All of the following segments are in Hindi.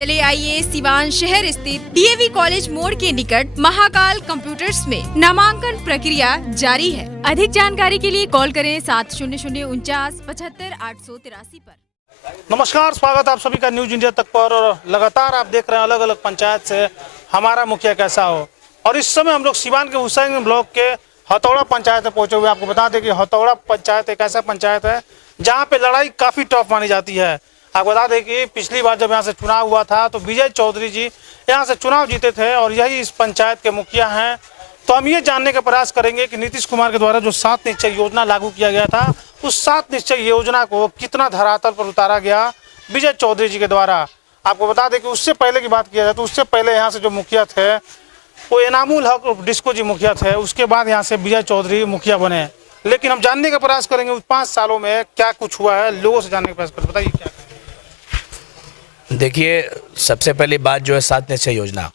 चले आइए सिवान शहर स्थित डीएवी कॉलेज मोड़ के निकट महाकाल कंप्यूटर्स में नामांकन प्रक्रिया जारी है। अधिक जानकारी के लिए कॉल करें 700949 पर। नमस्कार, स्वागत आप सभी का न्यूज इंडिया तक पर। और लगातार आप देख रहे हैं अलग अलग पंचायत से हमारा मुखिया कैसा हो। और इस समय हम लोग सिवान के हुसैन ब्लॉक के हथौड़ा पंचायत में पहुंचे हुए। आपको बता दें कि हथौड़ा पंचायत एक ऐसा पंचायत है जहां पे लड़ाई काफ़ी टफ मानी जाती है। आपको बता दें कि पिछली बार जब यहाँ से चुनाव हुआ था तो विजय चौधरी जी यहाँ से चुनाव जीते थे और यही इस पंचायत के मुखिया हैं। तो हम ये जानने का प्रयास करेंगे कि नीतीश कुमार के द्वारा जो 7 निश्चय योजना लागू किया गया था, उस 7 निश्चय योजना को कितना धरातल पर उतारा गया विजय चौधरी जी के द्वारा। आपको बता दें कि उससे पहले की बात किया जाए तो उससे पहले यहाँ से जो मुखिया थे वो इनामुल हक डिस्को जी मुखिया थे। उसके बाद यहाँ से विजय चौधरी मुखिया बने। लेकिन हम जानने का प्रयास करेंगे उस 5 सालों में क्या कुछ हुआ है, लोगों से जानने का प्रयास करें। बताइए क्या। देखिए, सबसे पहली बात जो है 7 निश्चय योजना,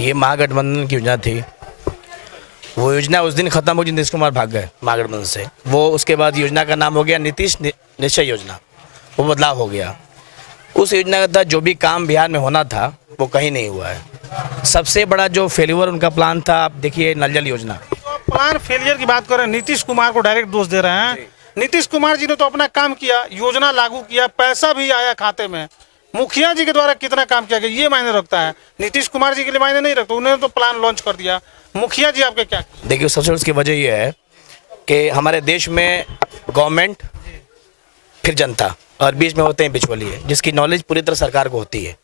ये महागठबंधन की योजना थी। वो योजना उस दिन खत्म हो, नीतीश कुमार भाग गए महागठबंधन से। वो उसके बाद योजना का नाम हो गया नीतीश निश्चय योजना। वो बदलाव हो गया। उस योजना का जो भी काम बिहार में होना था वो कहीं नहीं हुआ है। सबसे बड़ा जो फेलियर उनका प्लान था, आप देखिए नल जल योजना। तो प्लान फेलियर की बात करें, नीतीश कुमार को डायरेक्ट दोष दे रहे हैं। नीतीश कुमार जी ने तो अपना काम किया, योजना लागू किया, पैसा भी आया खाते में। मुखिया जी के द्वारा कितना काम किया गया ये मायने रखता है। नीतीश कुमार जी के लिए मायने नहीं रखता। उन्होंने तो प्लान लॉन्च कर दिया। मुखिया जी आपके क्या? देखिए, सबसे उसकी वजह ये है कि हमारे देश में गवर्नमेंट फिर जनता और बीच में होते हैं बिचौलिए, जिसकी नॉलेज पूरी तरह सरकार को होती है।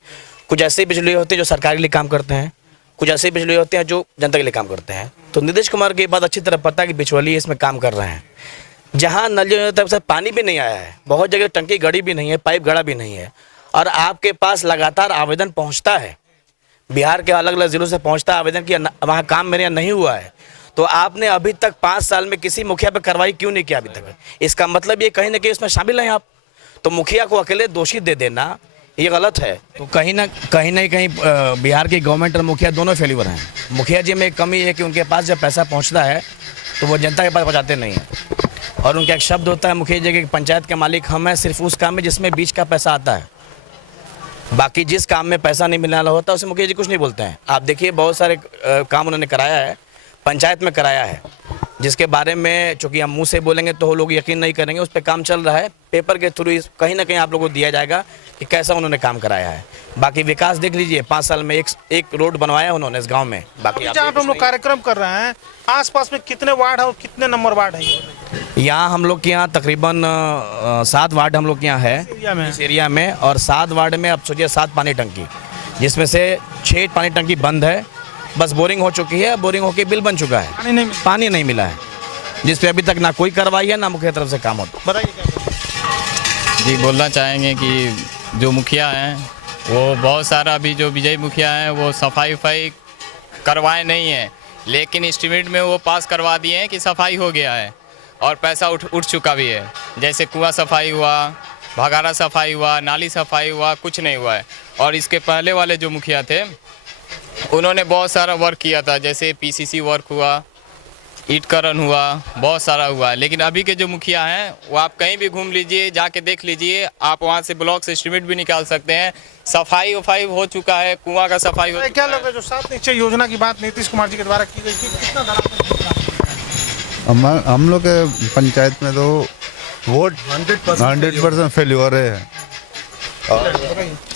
कुछ ऐसे बिचौलिए होते हैं जो सरकार के लिए काम करते हैं, कुछ ऐसे बिचौलिए होते हैं जो जनता के लिए काम करते हैं। तो नीतीश कुमार को ये बात अच्छी तरह पता है कि बिचौलिए इसमें काम कर रहे हैं। जहाँ नल जल तरफ से पानी भी नहीं आया है, बहुत जगह टंकी गड़ी भी नहीं है, पाइप गड़ा भी नहीं है, और आपके पास लगातार आवेदन पहुंचता है, बिहार के अलग अलग ज़िलों से पहुंचता है आवेदन कि वहाँ काम मेरे यहाँ नहीं हुआ है। तो आपने अभी तक 5 साल में किसी मुखिया पर कार्रवाई क्यों नहीं किया अभी तक? इसका मतलब ये कहीं ना कहीं उसमें शामिल हैं आप। तो मुखिया को अकेले दोषी दे देना ये गलत है। तो कहीं ना कहीं बिहार की गवर्नमेंट और मुखिया दोनों फेल्यूर हैं। मुखिया जी में एक कमी है कि उनके पास जब पैसा पहुँचता है तो वो जनता के पास पहुँचाते नहीं हैं। और उनका एक शब्द होता है मुखिया जी के, पंचायत के मालिक हम हैं सिर्फ उस काम में जिसमें बीच का पैसा आता है। बाकी जिस काम में पैसा नहीं मिलने वाला होता उसे मुखिया जी कुछ नहीं बोलते हैं। आप देखिए, बहुत सारे काम उन्होंने कराया है, पंचायत में कराया है, जिसके बारे में चूँकि हम मुंह से बोलेंगे तो लोग यकीन नहीं करेंगे। उस पर काम चल रहा है, पेपर के थ्रू कहीं ना कहीं आप लोगों को दिया जाएगा कि कैसा उन्होंने काम कराया है। बाकी विकास देख लीजिए, 5 साल में एक रोड बनवाया उन्होंने इस गाँव में। बाकी जहाँ पे हम लोग कार्यक्रम कर रहे हैं, आसपास में कितने वार्ड है और कितने नंबर वार्ड है? यहाँ हम लोग के यहाँ तकरीबन 7 वार्ड हम लोग के यहाँ है इस एरिया में। और 7 वार्ड में अब सोचिए 7 पानी टंकी, जिसमें से 6 पानी टंकी बंद है। बस बोरिंग हो चुकी है, बोरिंग होके बिल बन चुका है, पानी नहीं मिला है, जिस पे अभी तक ना कोई कार्रवाई है ना मुखिया तरफ से काम होता। बताइए क्या? जी, बोलना चाहेंगे कि जो मुखिया हैं वो बहुत सारा, अभी जो विजय मुखिया हैं वो सफाई करवाए नहीं है, लेकिन एस्टीमेट में वो पास करवा दिए हैं कि सफाई हो गया है और पैसा उठ चुका भी है। जैसे कुआं सफाई हुआ, भगारा सफाई हुआ, नाली सफाई हुआ, कुछ नहीं हुआ है। और इसके पहले वाले जो मुखिया थे उन्होंने बहुत सारा वर्क किया था, जैसे पीसीसी वर्क हुआ, ईंटकरण हुआ, बहुत सारा हुआ। लेकिन अभी के जो मुखिया हैं वो आप कहीं भी घूम लीजिए, जाके देख लीजिए, आप वहाँ से ब्लॉक से एस्टीमेट भी निकाल सकते हैं। सफाई वफाई हो चुका है, कुआं का सफाई हो चुका है। क्या लगता है जो 7 निश्चय योजना की बात नीतीश कुमार जी के द्वारा की गई थी, कितना धरातल? हम लोग के पंचायत में तो वोट 100% फेल्योर है।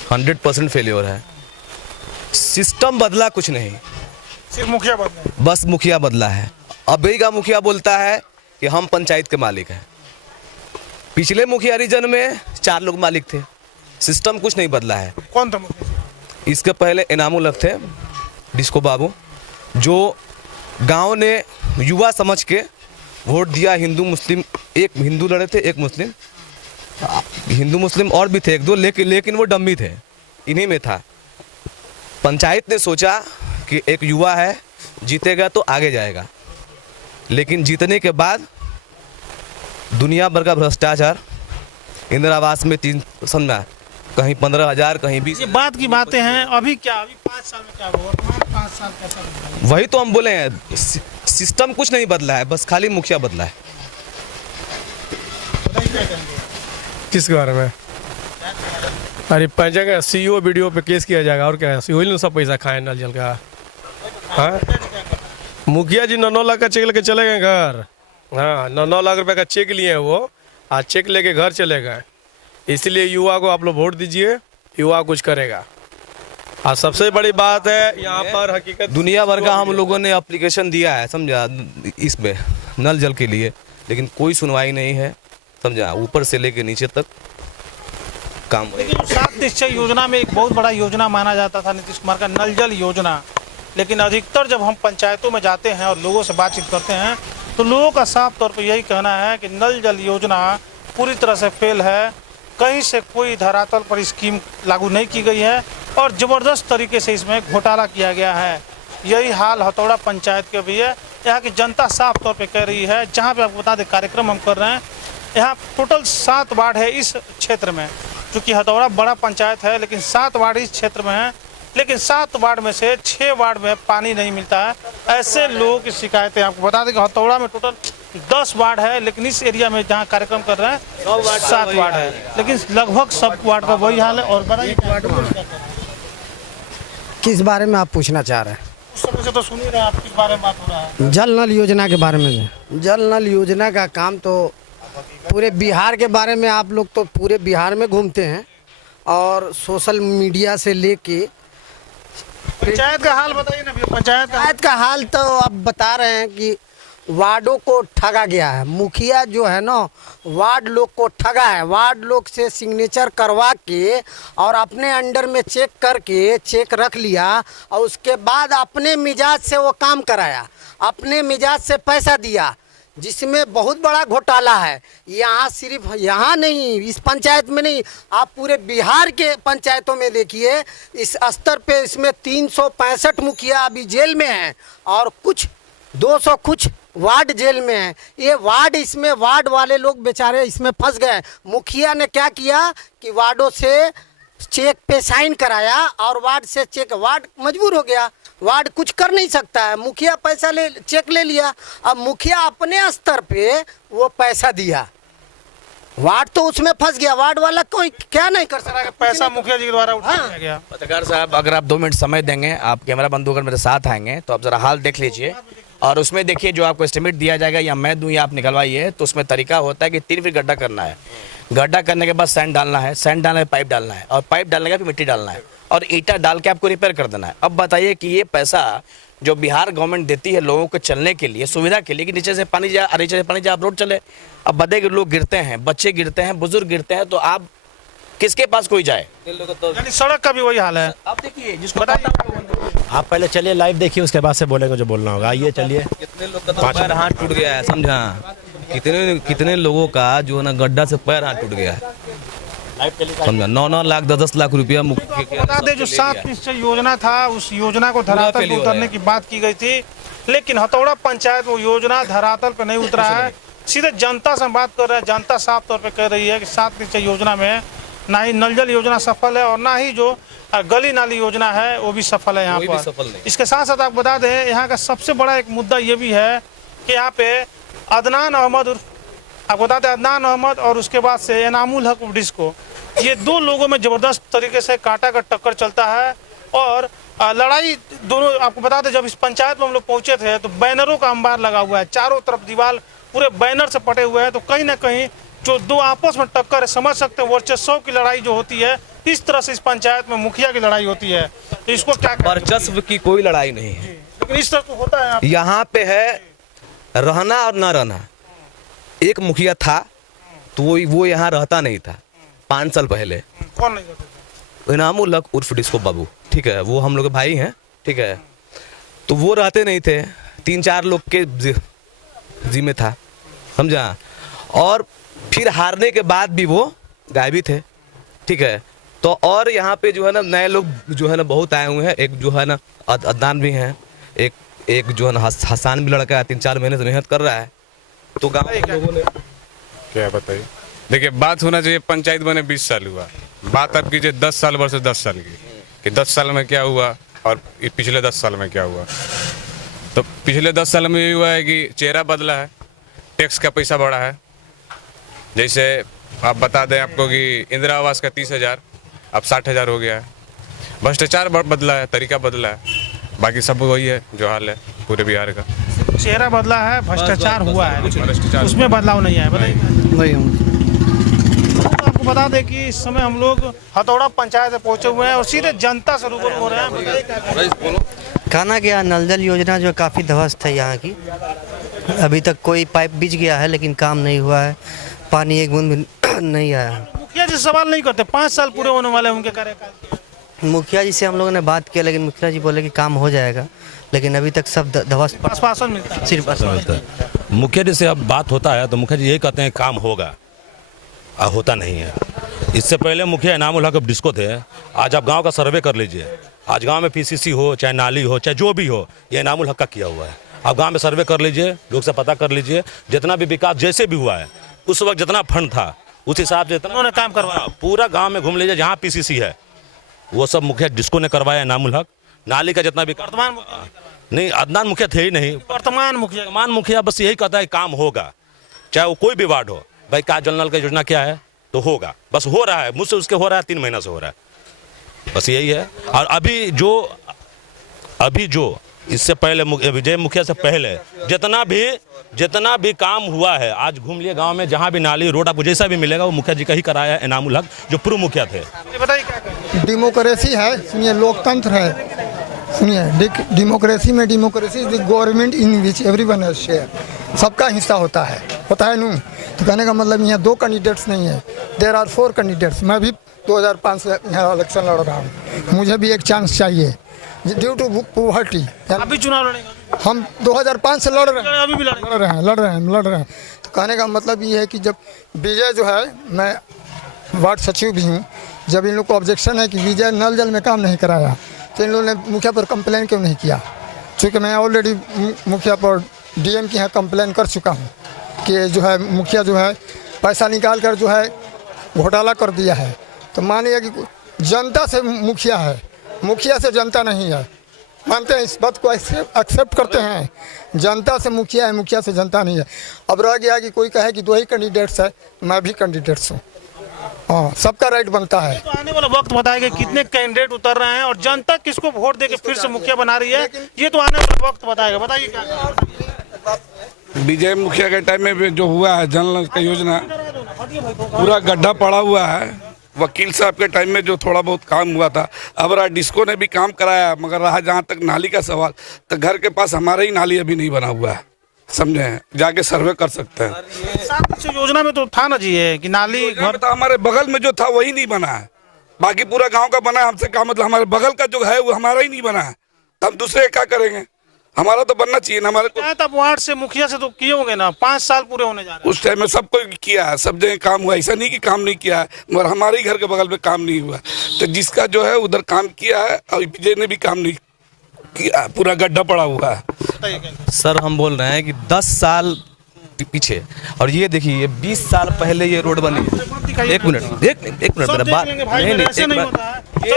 100% फेल्योर है। सिस्टम बदला कुछ नहीं, सिर्फ मुखिया बदला, बस मुखिया बदला है। अभी का मुखिया बोलता है कि हम पंचायत के मालिक हैं। पिछले मुखिया रीजन में 4 लोग मालिक थे। सिस्टम कुछ नहीं बदला है। कौन था मुखिया? इसके पहले इनामुल हक थे, डिस्को बाबू, जो गांव ने युवा समझ के वोट दिया। हिंदू मुस्लिम, एक हिंदू लड़े थे, एक मुस्लिम, हिंदू मुस्लिम और भी थे 1-2, लेकिन वो डम्मी थे, इन्हीं में था। पंचायत ने सोचा कि एक युवा है, जीतेगा तो आगे जाएगा, लेकिन जीतने के बाद दुनिया भर का भ्रष्टाचार, इंदिरा आवास में 3 में कहीं 15,000 कहीं 20। ये बात की बातें हैं। अभी क्या, अभी 5 साल में क्या हुआ? 5 साल कैसा हुआ? वही तो हम बोले हैं, सिस्टम कुछ नहीं बदला है, बस खाली मुखिया बदला है। बताइए क्या कहेंगे? किस बारे में? अरे पैसा सीईओ वीडियो पे केस किया जाएगा और क्या है, वही सब पैसा खाए नल जल का। हाँ, मुखिया जी 9 लाख का चेक लेके चले गए घर। हाँ, 9 लाख रुपए का चेक लिए हैं वो, आज चेक लेके घर चले गए। इसलिए युवा को आप लोग वोट दीजिए, युवा कुछ करेगा। और सबसे बड़ी बात है यहाँ पर हकीकत दुनिया भर का हम लोगों ने एप्लीकेशन दिया है, समझा, इसमें नल जल के लिए, लेकिन कोई सुनवाई नहीं है, समझा, ऊपर से लेके नीचे तक काम। लेकिन 7 निश्चय योजना में एक बहुत बड़ा योजना माना जाता था नीतीश कुमार का नल जल योजना, लेकिन अधिकतर जब हम पंचायतों में जाते हैं और लोगों से बातचीत करते हैं तो लोगों का साफ तौर पर यही कहना है कि नल जल योजना पूरी तरह से फेल है। कहीं से कोई धरातल पर स्कीम लागू नहीं की गई है और ज़बरदस्त तरीके से इसमें घोटाला किया गया है। यही हाल हथौड़ा पंचायत के भी है। यहाँ की जनता साफ तौर पे कह रही है। जहाँ पे आपको बता दें कार्यक्रम हम कर रहे हैं, यहाँ टोटल 7 वार्ड है इस क्षेत्र में, चूँकि हथौड़ा बड़ा पंचायत है लेकिन 7 वार्ड इस क्षेत्र में है, लेकिन 7 वार्ड में से 6 वार्ड में पानी नहीं मिलता है। ऐसे लोगों की शिकायतें, आपको बता दें कि हथौड़ा में टोटल 10 वार्ड है, लेकिन इस एरिया में जहाँ कार्यक्रम कर रहे हैं 7 वार्ड है, लेकिन लगभग सब वार्ड का वही हाल है। और बताइए किस बारे में आप पूछना चाह रहे हैं? उस समय से तो सुन ही रहे हैं आप, किस बारे में बात हो रहा है? जल नल योजना के बारे में। जल नल योजना का काम तो पूरे बिहार के बारे में, आप लोग तो पूरे बिहार में घूमते हैं और सोशल मीडिया से लेके पंचायत का हाल बताइए ना। पंचायत का हाल तो अब बता रहे हैं कि वार्डों को ठगा गया है। मुखिया जो है ना, वार्ड लोग को ठगा है। वार्ड लोग से सिग्नेचर करवा के और अपने अंडर में चेक करके चेक रख लिया और उसके बाद अपने मिजाज से वो काम कराया, अपने मिजाज से पैसा दिया, जिसमें बहुत बड़ा घोटाला है। यहाँ सिर्फ यहाँ नहीं, इस पंचायत में नहीं, आप पूरे बिहार के पंचायतों में देखिए, इस स्तर पे इसमें 365 मुखिया अभी जेल में हैं और कुछ 200 कुछ वार्ड जेल में हैं। ये वार्ड, इसमें वार्ड वाले लोग बेचारे इसमें फंस गए। मुखिया ने क्या किया कि वार्डों से चेक पे साइन कराया और वार्ड से चेक, वार्ड मजबूर हो गया, वार्ड कुछ कर नहीं सकता है। मुखिया पैसा ले, चेक ले लिया। अब मुखिया अपने स्तर पे वो पैसा दिया, वार्ड तो उसमें फंस गया, वार्ड वाला कोई क्या नहीं कर सकता। पैसा मुखिया जी के द्वारा उठाया गया। पत्रकार साहब, अगर आप 2 मिनट समय देंगे, आप कैमरा बंद होकर मेरे साथ आएंगे तो आप जरा हाल देख लीजिए और उसमें देखिए जो आपको एस्टिमेट दिया जाएगा या मैं दूं या आप निकलवाइए, तो उसमें तरीका होता है कि 3 फीट गड्ढा करना है। गड्ढा करने के बाद सैंड डालना है, सैंड डालने पाइप डालना है और पाइप डालने के बाद मिट्टी डालना है और ईंटा डाल के आपको रिपेयर कर देना है। अब बताइए कि ये पैसा जो बिहार गवर्नमेंट देती है लोगों को चलने के लिए, सुविधा के लिए, कि नीचे से पानी जाए, नीचे से पानी जाए, आप रोड चले। अब बदे के लोग गिरते हैं, बच्चे गिरते हैं, बुजुर्ग गिरते हैं, तो आप किसके पास कोई जाए? यानी सड़क का भी वही हाल है। आप देखिए, जिसको बताइए, आप पहले चलिए लाइव देखिए, उसके बाद से बोलेंगे जो बोलना होगा। आइए चलिए। कितने लोग का तो पैर हाथ टूट गया है, समझा, कितने लोगों का जो है ना गड्ढा से पैर हाथ टूट गया है, समझा। 9 लाख 10 लाख रुपया बता दें जो 7 निश्चय योजना था, उस योजना को धरातल पर उतरने की बात की गई थी, लेकिन हथौड़ा पंचायत वो योजना धरातल पर नहीं उतरा है। सीधे जनता से बात कर रहे हैं। जनता साफ तौर पे कह रही है कि 7 निश्चय योजना में ना ही नल जल योजना सफल है और ना ही जो गली नाली योजना है वो भी सफल है यहाँ पर। इसके साथ साथ आपको बता दें, यहाँ का सबसे बड़ा एक मुद्दा ये भी है कि यहाँ पे अदनान अहमद, आपको बताते हैं अदनान अहमद और उसके बाद से एनामुल हक डिस्को, ये 2 लोगों में ज़बरदस्त तरीके से कांटा का टक्कर चलता है और लड़ाई दोनों। आपको बता दें, जब इस पंचायत में हम लोग पहुँचे थे तो बैनरों का अंबार लगा हुआ है, चारों तरफ दीवार पूरे बैनर से पटे हुए हैं। तो कहीं ना कहीं जो 2 आपस में टक्कर है, समझ सकते हैं वर्चस्व की लड़ाई जो होती है, इस तरह से इस पंचायत में मुखिया की लड़ाई होती है। तो इसको क्या, वर्चस्व की कोई लड़ाई नहीं है, लेकिन इस तरह तो होता है। यहाँ पे है रहना और ना रहना। एक मुखिया था तो वो यहाँ रहता नहीं था 5 साल पहले। कौन नहीं करता? इनामुल हक उर्फ डिस्को बाबू, ठीक है, वो हम लोग के भाई हैं, ठीक है। तो वो रहते नहीं थे, 3-4 लोग के जिम्मे था, समझा। और फिर हारने के बाद भी वो गायबी थे, ठीक है। तो और यहाँ पे जो है ना नए लोग जो है ना बहुत आए हुए हैं। एक जो है ना अदनान भी हैं, एक जो है ना हसान भी लड़का है, 3-4 महीने से मेहनत कर रहा है। तो गाँव के लोगों ने क्या बताइए, देखिए बात होना चाहिए, पंचायत बने 20 साल हुआ, बात आप कीजिए 10 साल वर्ष 10 साल की, कि 10 साल में क्या हुआ और पिछले 10 साल में क्या हुआ। तो पिछले 10 साल में ये हुआ है कि चेहरा बदला है, टैक्स का पैसा बढ़ा है। जैसे आप बता दें आपको कि इंदिरा आवास का 30,000 अब 60,000 हो गया है। भ्रष्टाचार बदला है, तरीका बदला है, बाकी सब वही है जो हाल है पूरे बिहार का। चेहरा बदला है, भ्रष्टाचार हुआ है, उसमें बदलाव नहीं आया। बताइए। तो आपको बता दें कि इस समय हम लोग हथौड़ा पंचायत में पहुंचे हुए हैं और सीधे जनता से रूबरू हो रहे हैं। कहना क्या, नल जल योजना जो काफ़ी ध्वस्त है यहाँ की, अभी तक कोई पाइप बिछ गया है लेकिन काम नहीं हुआ है, पानी एक बूंद भी नहीं आया है। मुखिया जी सवाल नहीं करते, 5 साल पूरे होने वाले उनके कार्यकाल। मुखिया जी से हम लोगों ने बात किया लेकिन मुखिया जी बोले कि काम हो जाएगा, लेकिन अभी तक सब ध्वस्त आश्वासन मिलता है, सिर्फ आश्वासन। मुखिया जी से अब बात होता है तो मुखिया जी यही कहते हैं काम होगा, होता नहीं है। इससे पहले मुखिया इनाम उल हक डिस्को थे। आज आप गांव का सर्वे कर लीजिए, आज गांव में पीसीसी हो, चाहे नाली हो, चाहे जो भी हो, ये इनाम उल हक का किया हुआ है। आप गांव में सर्वे कर लीजिए, लोग से पता कर लीजिए, जितना भी विकास जैसे भी हुआ है उस वक्त जितना फंड था उस हिसाब से इतना काम करवाया। पूरा गाँव में घूम लीजिए, जहाँ पीसीसी है वो सब मुखिया डिस्को ने करवाया इनाम उल हक। नाली का जितना भी वर्तमान नहीं, अदनान मुखिया थे ही नहीं, वर्तमान मुखिया बस यही कहता है काम होगा, चाहे वो कोई भी वार्ड हो। भाई का जल नल का योजना क्या है तो होगा, बस हो रहा है, मुझसे उसके हो रहा है, 3 महीना से हो रहा है, बस यही है। और अभी जो इससे पहले विजय मुखिया से पहले जितना भी काम हुआ है, आज घूम लिए गांव में, जहां भी नाली रोड आपको जैसा भी मिलेगा वो मुखिया जी का ही कराया है इनाम उल हक, जो पूर्व मुखिया थे। बताइए क्या डेमोक्रेसी है, सुनिए, लोकतंत्र है, सुनिए, डेमोक्रेसी में democracy is the government in which everyone has share, सबका हिस्सा होता है नू। तो कहने का मतलब यहाँ 2 कैंडिडेट्स नहीं है, देयर आर 4 कैंडिडेट्स। मैं भी 2005 से यहाँ इलेक्शन लड़ रहा हूँ, मुझे भी एक चांस चाहिए ड्यू टू पॉवर्टी। अभी चुनाव लड़ेंगे? हम 2005 से लड़ रहे हैं, अभी भी लड़ रहे हैं। तो कहने का मतलब ये है कि जब विजय जो है, मैं वार्ड सचिव भी हूँ, जब इन लोग को ऑब्जेक्शन है कि विजय नल जल में काम नहीं कराया तो इन लोगों ने मुखिया पर कंप्लेन क्यों नहीं किया? चूँकि मैं ऑलरेडी मुखिया पर डीएम के यहाँ कंप्लेन कर चुका हूँ कि जो है मुखिया जो है पैसा निकाल कर जो है घोटाला कर दिया है। तो मानिए कि जनता से मुखिया है, मुखिया से जनता नहीं है, मानते हैं इस बात को, एक्सेप्ट करते हैं। जनता से मुखिया है, मुखिया से जनता नहीं है। अब रह गया कि कोई कहे कि 2 ही कैंडिडेट्स है, मैं भी कैंडिडेट्स हूँ, हाँ, सबका राइट बनता है। तो आने वाला वक्त बताएगा कितने कैंडिडेट उतर रहे हैं और जनता किसको वोट देके फिर से मुखिया बना रही है, ये तो आने वाला वक्त बताएगा। बताइए क्या। विजय मुखिया के टाइम में जो हुआ है जन का योजना, पूरा गड्ढा पड़ा हुआ है। वकील साहब के टाइम में जो थोड़ा बहुत काम हुआ था, अब रहा डिस्को ने भी काम कराया, मगर रहा जहाँ तक नाली का सवाल, तो घर के पास हमारा ही नाली अभी नहीं बना हुआ है, समझे हैं, जाके सर्वे कर सकते हैं। योजना में तो था ना जी है कि नाली घर तो हमारे बगल में जो था वही नहीं बना है, बाकी पूरा गांव का बना है। हमसे क्या मतलब, हमारे बगल का जो है वो हमारा ही नहीं बना है, तो हम दूसरे क्या करेंगे? हमारा तो बनना चाहिए ना। हमारे तो वार्ड से मुखिया से तो किए होंगे ना, 5 साल पूरे होने जा रहे हैं। उस टाइम में सबको किया है, सब जगह काम हुआ, ऐसा नहीं कि काम नहीं किया है, मगर हमारे ही घर के बगल में काम नहीं हुआ। तो जिसका जो है उधर काम किया है और विजय ने भी काम नहीं किया, पूरा गड्ढा पड़ा हुआ है। सर हम बोल रहे हैं कि 10 साल पीछे, और ये देखिए ये 20 साल पहले ये रोड बनी है। एक मिनट बात चलिए,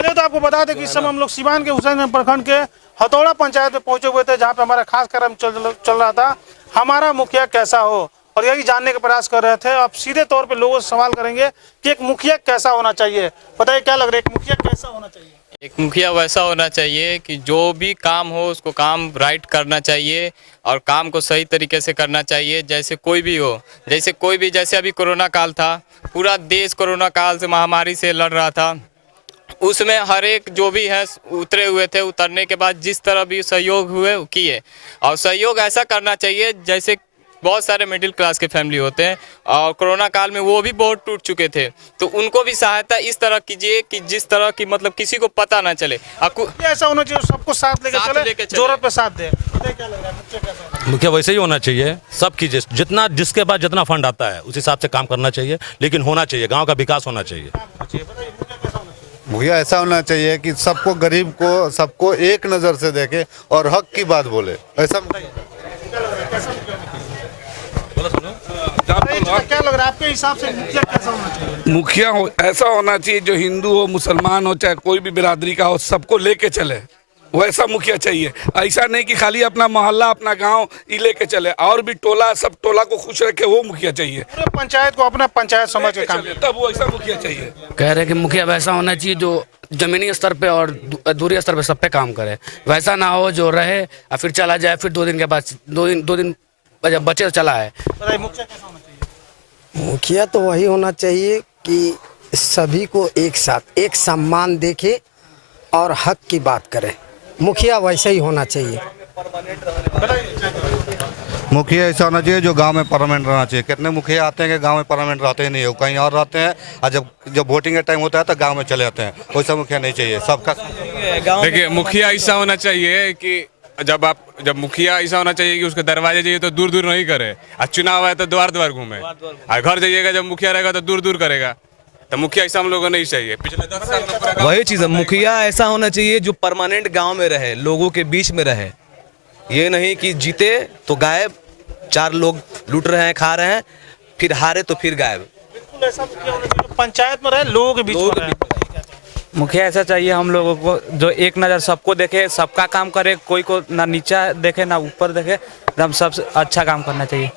तो आपको बता दें कि इस समय हम लोग सिवान के हुसैनगंज प्रखंड के हथौड़ा पंचायत में पहुंचे हुए थे, जहां पे हमारा खास कार्यक्रम चल रहा था, हमारा मुखिया कैसा हो, और यही जानने का प्रयास कर रहे थे। अब सीधे तौर पे लोगों से सवाल करेंगे कि एक मुखिया कैसा होना चाहिए। बताइए क्या लग रहा है, एक मुखिया कैसा होना चाहिए? एक मुखिया वैसा होना चाहिए कि जो भी काम हो उसको काम राइट करना चाहिए और काम को सही तरीके से करना चाहिए। जैसे कोई भी हो, जैसे अभी कोरोना काल था, पूरा देश कोरोना काल से, महामारी से लड़ रहा था, उसमें हर एक जो भी है उतरे हुए थे, उतरने के बाद जिस तरह भी सहयोग हुए किए, और सहयोग ऐसा करना चाहिए जैसे बहुत सारे मिडिल क्लास के फैमिली होते हैं और कोरोना काल में वो भी बहुत टूट चुके थे, तो उनको भी सहायता इस तरह कीजिए कि जिस तरह की मतलब किसी को पता ना चले। ऐसा होना चाहिए सबको साथ लेके चले, जरूरत पे साथ दे। मुखिया वैसे ही होना चाहिए, सब कीजिए, जितना जिसके पास जितना फंड आता है उस हिसाब से काम करना चाहिए, लेकिन होना चाहिए, गाँव का विकास होना चाहिए। मुखिया ऐसा होना चाहिए कि सबको, गरीब को, सबको एक नज़र से देखे और हक की बात बोले। ऐसा क्या लग रहा है आपके हिसाब से मुखिया कैसा होना चाहिए? मुखिया ऐसा होना चाहिए जो हिंदू हो, मुसलमान हो, चाहे कोई भी बिरादरी का हो, सबको लेके चले, वैसा मुखिया चाहिए। ऐसा नहीं कि खाली अपना मोहल्ला अपना गांव ही लेके चले, और भी टोला सब टोला को खुश रखे, वो मुखिया चाहिए। पूरे पंचायत को अपना पंचायत समझ के काम तब वो ऐसा मुखिया चाहिए। कह रहे कि मुखिया वैसा होना चाहिए जो जमीनी स्तर पे और दूरी स्तर पे सब पे काम करे, वैसा ना हो जो रहे और फिर चला जाए, फिर 2 दिन के बाद 2 दिन जब बचे तो चला है। मुखिया कैसा होना चाहिए? मुखिया तो वही होना चाहिए कि सभी को एक साथ एक सम्मान देखे और हक की बात करे। मुखिया वैसे ही होना चाहिए। मुखिया ऐसा होना चाहिए जो गांव में परमानेंट रहना चाहिए। कितने मुखिया आते हैं कि गांव में परमानेंट रहते ही नहीं हो, कहीं और रहते हैं, और जब वोटिंग का टाइम होता है तो गांव में चले जाते हैं। वैसा मुखिया नहीं चाहिए। सबका देखिए मुखिया ऐसा होना चाहिए कि जब मुखिया ऐसा होना चाहिए कि उसके दरवाजे जाइए तो दूर दूर नहीं करे, और चुनाव आए तो द्वार द्वार घूमे, और घर जाइएगा जब मुखिया रहेगा तो दूर दूर करेगा। तो मुखिया ऐसा हम लोगों को नहीं चाहिए। पिछले 10 साल में पूरा वही चीज़ है, मुखिया ऐसा होना चाहिए जो परमानेंट गांव में रहे, लोगों के बीच में रहे। ये नहीं कि जीते तो गायब, 4 लोग लूट रहे हैं खा रहे हैं, फिर हारे तो फिर गायब। बिल्कुल ऐसा मुखिया होना चाहिए जो पंचायत में रहे, लोगों के बीच में रहे। मुखिया ऐसा चाहिए हम लोगों को जो एक नज़र सबको देखे, सबका काम करे, कोई को ना नीचा देखे ना ऊपर देखे, एकदम सबसे अच्छा काम करना चाहिए।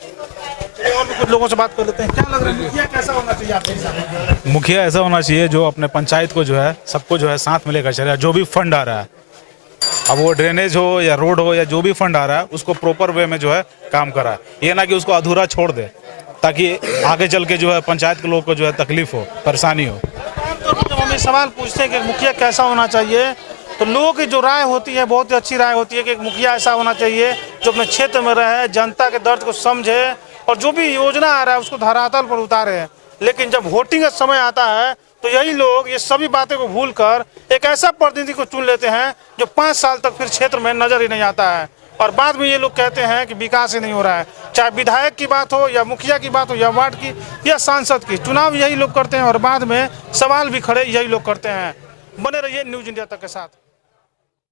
और भी कुछ लोगों से बात कर लेते हैं। क्या लग रहा है मुखिया कैसा होना चाहिए आपके हिसाब से? मुखिया ऐसा होना चाहिए जो अपने पंचायत को जो है सबको जो है साथ में लेकर चले। जो भी फंड आ रहा है, अब वो ड्रेनेज हो या रोड हो या जो भी फंड आ रहा है, उसको प्रॉपर वे में जो है काम कराए। ये ना कि उसको अधूरा छोड़ दे, ताकि आगे चल के जो है पंचायत के लोग को जो है तकलीफ हो, परेशानी हो। जब हम सवाल पूछते हैं कि मुखिया कैसा होना चाहिए, तो लोगों की जो राय होती है बहुत ही अच्छी राय होती है कि एक मुखिया ऐसा होना चाहिए जो अपने क्षेत्र में रहे, जनता के दर्द को समझे और जो भी योजना आ रहा है उसको धरातल पर उतारे। लेकिन जब वोटिंग का समय आता है तो यही लोग ये सभी बातें को भूलकर एक ऐसा प्रतिनिधि को चुन लेते हैं जो 5 साल तक फिर क्षेत्र में नजर ही नहीं आता है, और बाद में ये लोग कहते हैं कि विकास ही नहीं हो रहा है। चाहे विधायक की बात हो या मुखिया की बात हो या वार्ड की या सांसद की, चुनाव यही लोग करते हैं और बाद में सवाल भी खड़े यही लोग करते हैं। बने रहिए न्यूज़ इंडिया तक के साथ।